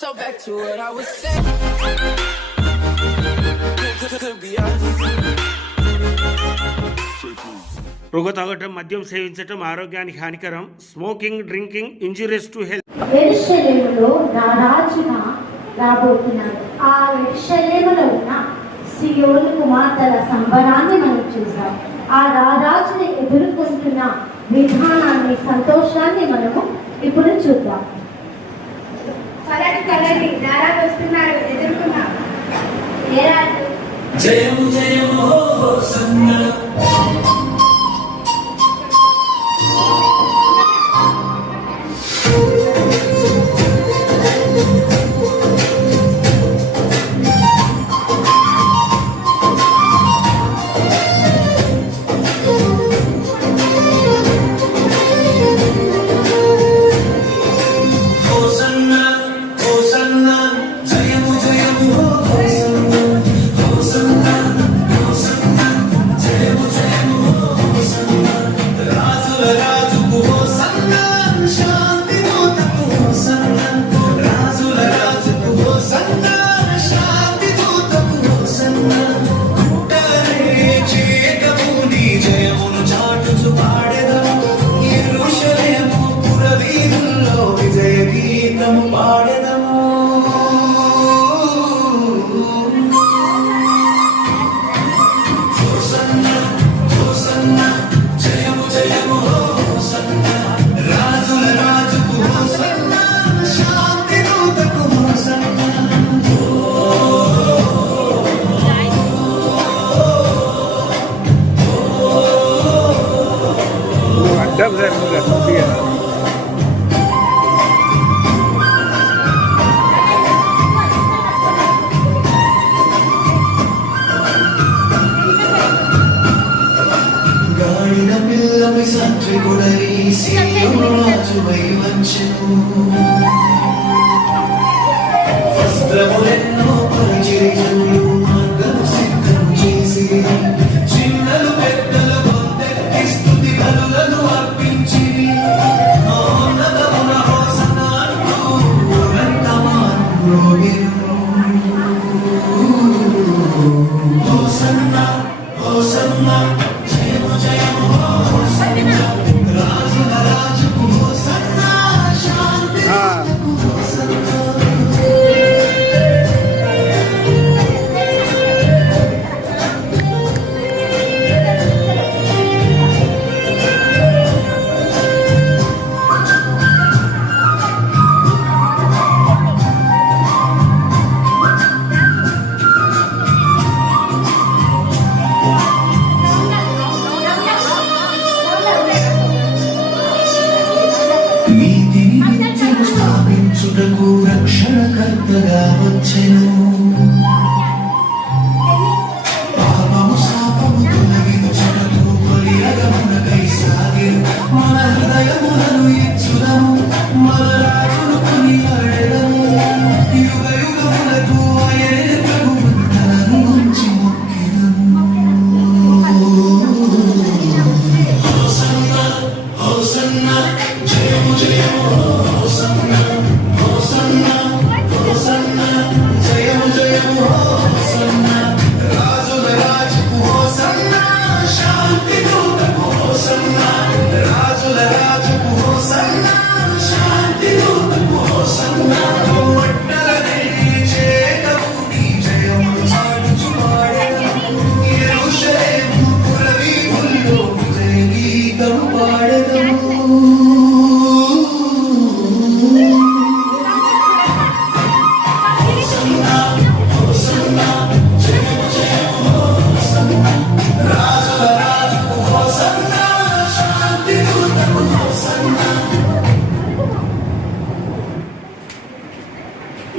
So back to what I was saying. Could be us. పొగ తాగటం, మద్యం సేవించటం ఆరోగ్యానికి హానికరం. Smoking, drinking injurious to health. యెరూషలేములో నా రాజుగా రాబోతున్నాడు. ఆ యెరూషలేములో ఉన్న సియోను కుమార్తెల సంబరాన్ని మనం చూసాం. ఆ రాజుని ఎదుర్కొంటున్న విధానాన్ని, సంతోషాన్ని మనము ఇప్పుడు చూద్దాం. పలటి నారాజు వస్తున్నాడు, ఎదుర్కొన్నాం. ఏ రాజు? జయము జయము హోసన్నా. వస్త్రములెన్నో పరిచర్యలు మార్గము సిద్ధం చేసి చిన్నలు పెద్దలు పొందెత్తి స్తుతి బలులను అర్పించి మహోన్నతమున హోసన్నా అంటూ మ్రోగెను. హోసన్నా హోసన్నా జయము జయము హోసన్నా. రాజుల రాజుకు హోసన్నా, శాంతి దూతకు హోసన్నా. రక్షణకర్తగా వచ్చెను. పాపము శాపము తొలగించుటకు బలియాగమునకై సాగెను. మన హృదయములను ఇచ్చుదము, మన రాజును కొనియాడెదము. యుగ యుగములకు ఆయనే ప్రభువు, తనను ఉంచి మొక్కెదము. హోసన్నా హోసన్నా జయము జయము హోసన్నా. హోసన్నా హోసన్నా జయము జయము హోసన్నా. రాజుల రాజుకు హోసన్నా, శాంతి దూతకు హోసన్నా. రాజుల రాజుకు హోసన్నా, శాంతి దూతకు హోసన్నా. ఒట్టలనే చేతబూని జయమును చాటుచు పాడెదము. యెరూషలేము పురవీధుల్లో విజయ గీతము పాడెదము.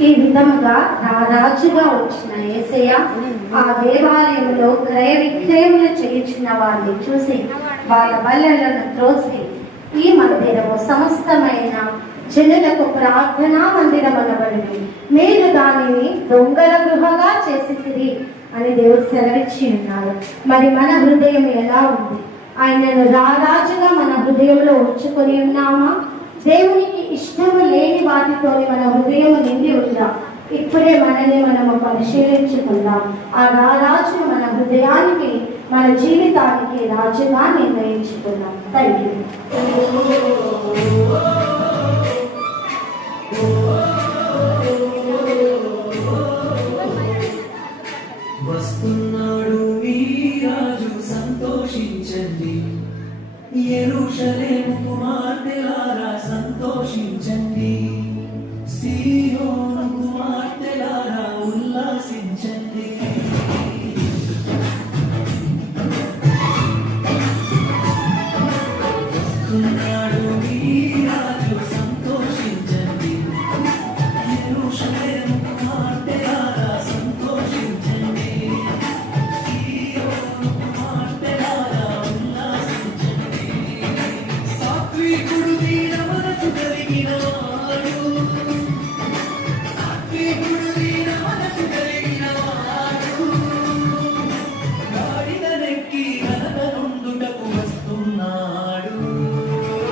ఈ విధముగా రాజుగా వచ్చిన యేసయ్య ఆ దేవాలయంలో క్రయ విక్రయములు చేయించిన వారిని చూసి వాళ్ళ బల్లెలను త్రోసి, ఈ మందిరము సమస్తమైన జనులకు ప్రార్థనా మందిరం అనబడింది, మీరు దానిని దొంగల గృహగా చేసితిరి అని దేవుడు సెలవిచ్చి ఉన్నారు. మరి మన హృదయం ఎలా ఉంది? ఆయనను రాజుగా మన హృదయంలో ఉంచుకొని ఉన్నామా? దేవునికి ఇష్టము లేని వాటితోని మన హృదయం నిండి ఉందా? ఇప్పుడే మనల్ని మనము పరిశీలించుకుందాం. ఆ రాజును మన హృదయానికి, మన జీవితానికి రాజుగా నిర్ణయించుకుందాం. Thank you. వస్తున్నాడు మీ రాజు, సంతోషించండి. యెరూషలేము కుమార్తెలారా సంతోషించండి. సీయోను కుమార్తెలారా ఉల్లాసించండి. వస్తున్నాడు మీ రాజు, సంతోషించండి. యెరూషలేము కుమార్తెలారా సంతోషించండి. సీయోను కుమార్తెలారా ఉల్లాసించండి. సాత్వికుడు వీర మనసు కలిగిన వాడు, సాత్వికుడు వీర మనసు కలిగిన వాడు, గాడిద నెక్కి ఘనత నుండుటకు వస్తున్నాడు.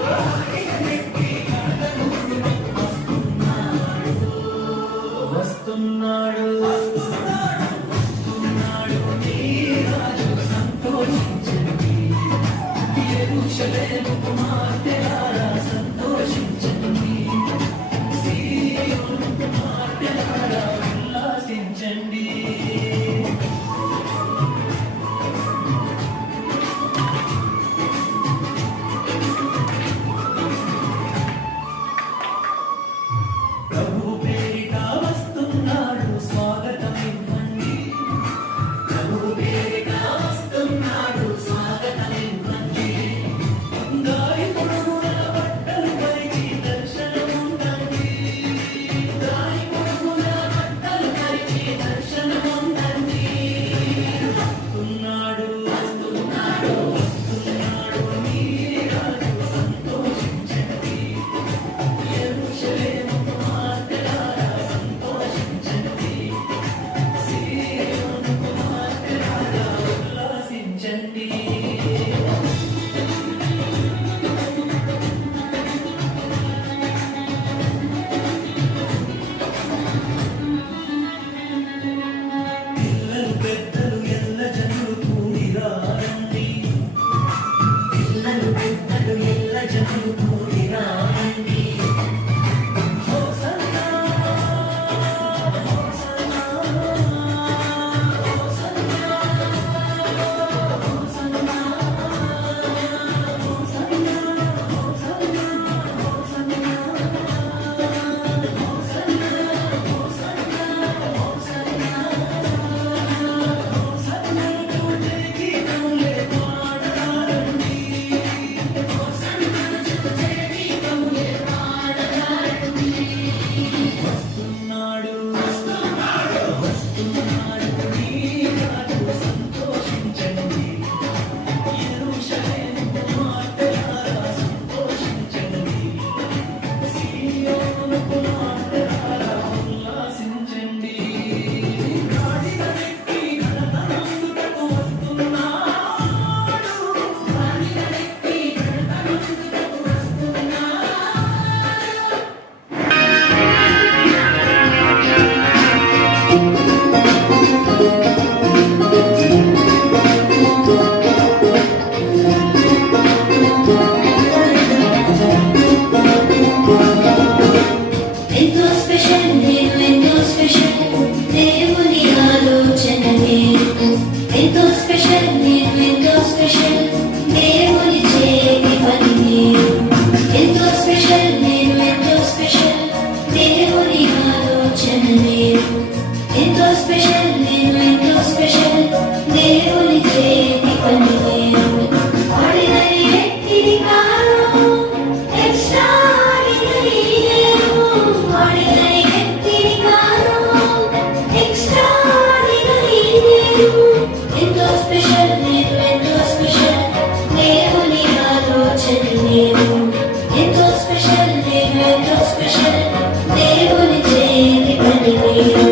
గాడిద నెక్కి ఘనత నుండుటకు వస్తున్నాడు. వస్తున్నాడు నీ రాజు, సంతోషించండి. యెరూషలేము కుమార్తెలారా సంతోషించండి. సీయోను కుమార్తెలారా ఉల్లాసించండి. ప్రభువు పేరిట వస్తున్నాడు, స్వాగతమివ్వండి. ప్రభువు పేరిట వస్తున్నాడు, స్వాగతమివ్వండి. దారి పొడవున బట్టలు పరిచి దర్శనముందండి. దారి పొడవున బట్టలు పరిచి దర్శనముందండి. వస్తున్నాడు నీ రాజు, సంతోషించండి. యెరూషలేము కుమార్తెలారా సంతోషించండి. సీయోను కుమార్తెలారా ఉల్లాసించండి. పిల్లలు పెద్దలు ఎల్ల జనులు కూడిరారండి. పిల్లలు పెద్దలు ఎల్ల జనులు కూడిరారండి. Hosanna hosanna hosanna hosanna hosanna hosanna సంతోషించండి. యెరూషలేము కుమార్తెలారా సంతోషించండి. సీయోను కుమార్తెలారా ఉల్లాసించండి. గాడిద నెక్కి ఘనత నుండుటకు వస్తున్నాడు. గాడిద నెక్కి ఘనత నుండుటకు వస్తున్నాడు. ఎంతో స్పెషల్ నేను, ఎంతో స్పెషల్ దేవుని ఆలోచన నేను. ఎంతో స్పెషల్ నేను, ఎంతో స్పెషల్ దేవుని చేతి పని నేను. ఎంతో స్పెషల్ నేను, ఎంతో స్పెషల్ దేవుని ఆలోచన నేను. ఎంతో స్పెషల్ నేను, ఎంతో స్పెషల్ దేవుని చేతి పని నేను. ఆర్డినరీ వ్యక్తిని కాను, ఎక్స్ట్రాడినరీ నేను. ఆర్డినరీ వ్యక్తిని కాను, ఎక్స్ట్రాడినరీ నేను. ఎంతో స్పెషల్ నేను, ఎంతో స్పెషల్ దేవుని ఆలోచన నేను. ఎంతో స్పెషల్ నేను, ఎంతో స్పెషల్ దేవుని చేతి పని నేను.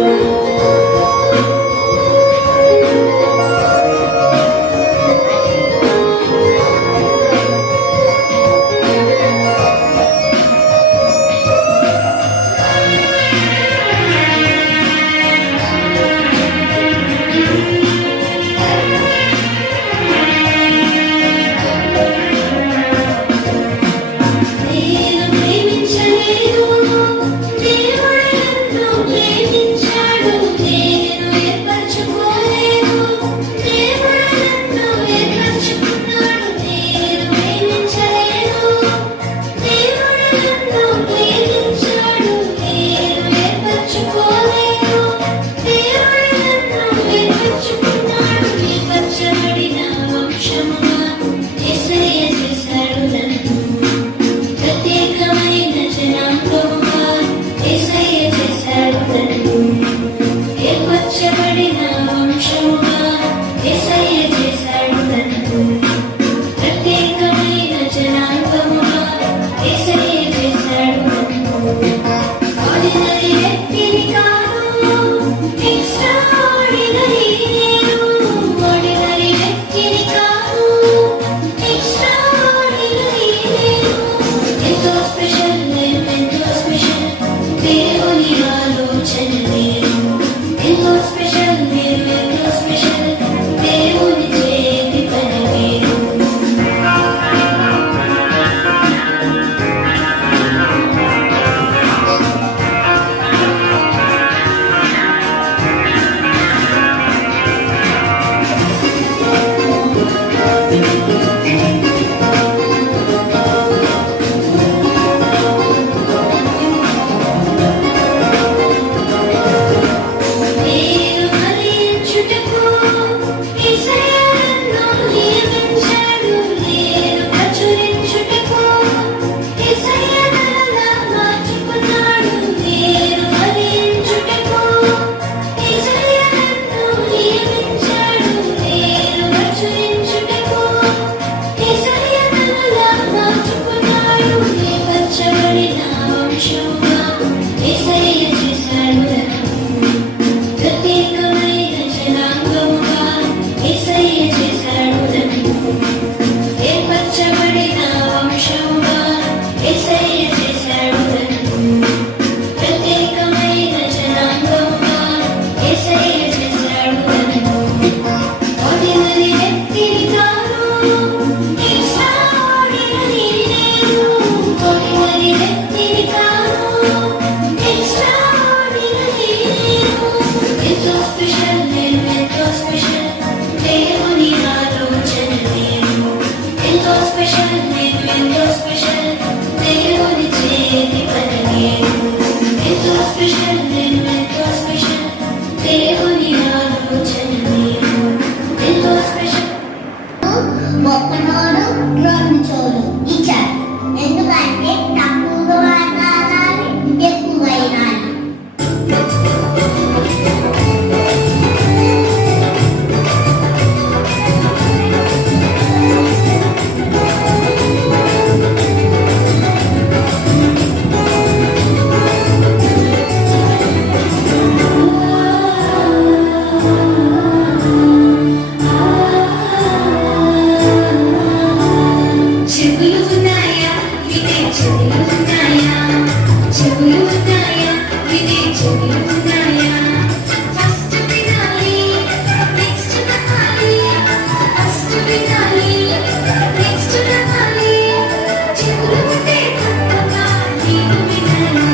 ఉన్నాయా ఫస్ట్ వినాలి నెక్స్ట్ నమ్మాలి ఫస్ట్ వినాలి నెక్స్ట్ నమ్మాలి చెవులు ఉంటే తప్పగా నీవు వినాలి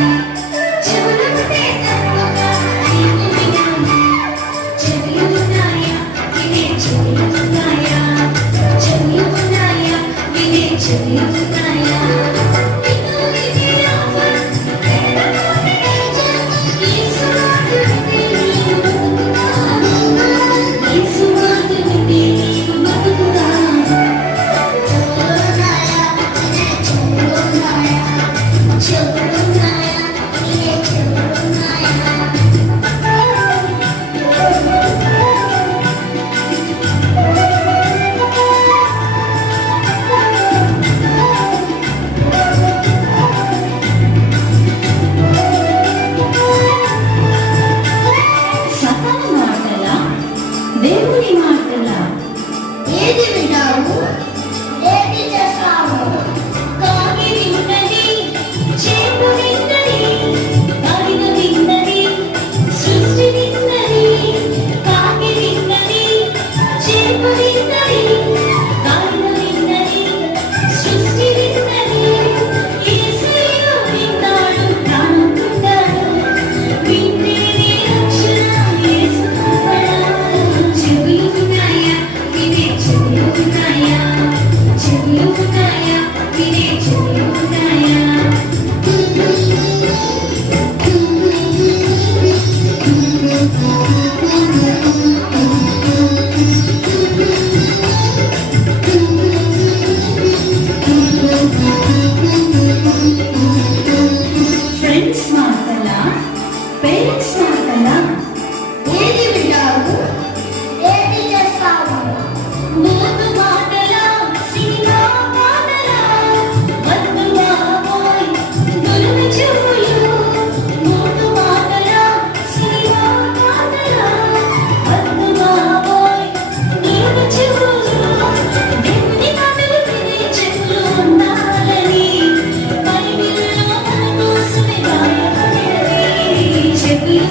చెవులు ఉంటే తప్పగా నీవు వినాలి చెవులు ఉన్నాయా వినే చెవులు ఉన్నాయా చెవులు ఉన్నాయా వినే చెవులు ఉన్నాయా సతాను మాటలా దేవుని మాటలా ఏది విన్నావు ఏది చేస్తావు కాకి విన్నది చేపు విన్నది గాడిద విన్నది సృష్టి విన్నది కాకి విన్నది చేపు విన్నది గాడిద విన్నది సృష్టి విన్నది యేసయ్య విన్నాడు ప్రాణుంటాడు వినేది రక్షణ యేసు చెవులు ఉన్నాయా వినే చెవులు ఉన్నాయా చెవులు ఉన్నాయా వినే చెవులు ఉన్నాయా ఫ్రెండ్స్ మాటలా పేరెంట్స్ మాటలా ఏది విన్నావు ఏది చేస్తావు మూడు మాటలా సినిమా పాటలా వద్దు బాబోయ్ దుర్మి చెవులు మూడు మాటలా సినిమా పాటలా వద్దు బాబోయ్ దుర్మి చెవులు దేవుని మాటలు వినే చెవులు ఉండాలని బైబిల్లో మన కోసమే రాయబడినది చెవులు